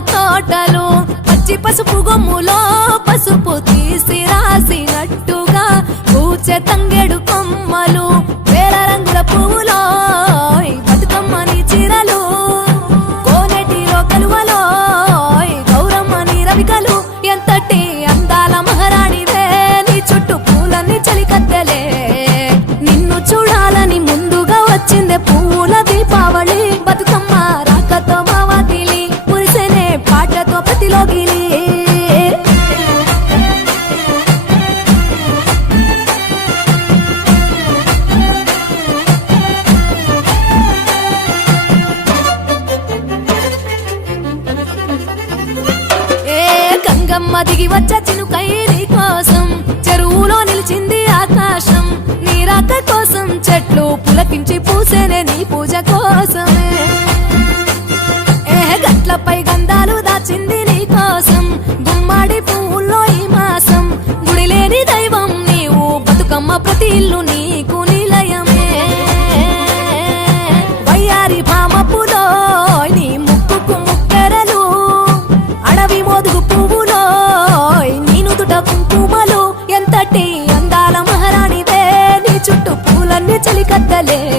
తోటలు పచ్చి పసుపు గొమ్ములో పసుపు తీసి రాసినట్టుగా పూచే తంగెడు కొమ్మలు వేల రంగుల పువ్వులో బతుకమ్మని చీరలు. కోనేటిలో కలువలు అమ్మ దిగి వచ్చా చినుకై కోసం. చెరువులో నిలిచింది ఆకాశం. నీ రాక కోసం చెట్లు పులకించి పూసేనే నీ పూజ కోసమే. ఏ గట్లపై గంధాలు దాచింది నీ కోసం. గుమ్మాడి పువ్వుల్లో ఈ మాసం. గుడి లేని దైవం నీవు బతుకమ్మ ప్రతి ఇల్లు lale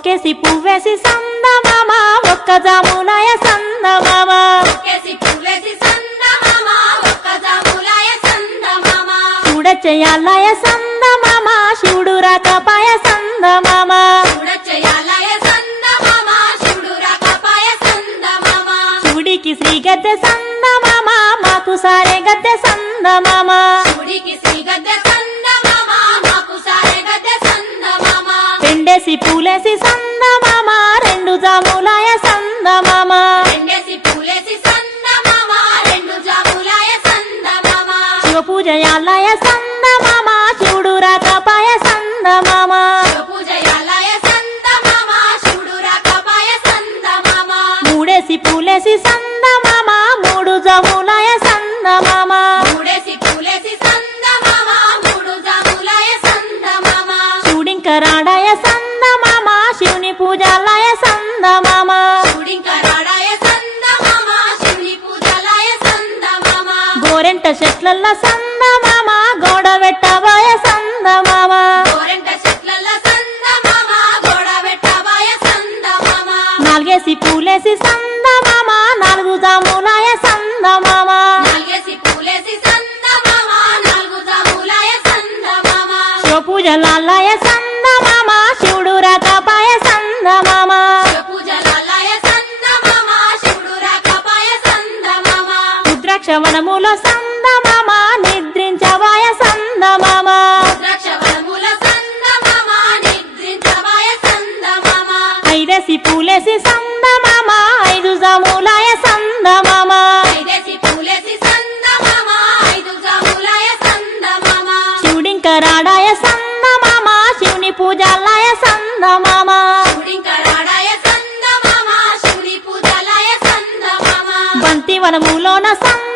ఒక్కేసి పువ్వేసి సందమామ ఒక్క జాములాయ సందమామ. చూడచేయాలయ సందమామ శివుడు రాకపాయ సందమామ. చూడికి శ్రీగద్ద గద్దె సందమామ మాకు సారి శుడింకరాడయ సంద మామ శివుని పూజాలయ సందమామ. గోరెంట చెట్లల్లో సంద ద్రాక్షవనముల సందమామ నిద్రించవాయ సందమమా. ఐదసి పూలసి సందమమా ఐదు జములాయ సందమమా. శివుడింకరాడాయ సందమామ శివుని పూజాలయ సందమామ. బంతి వనములోన సంగ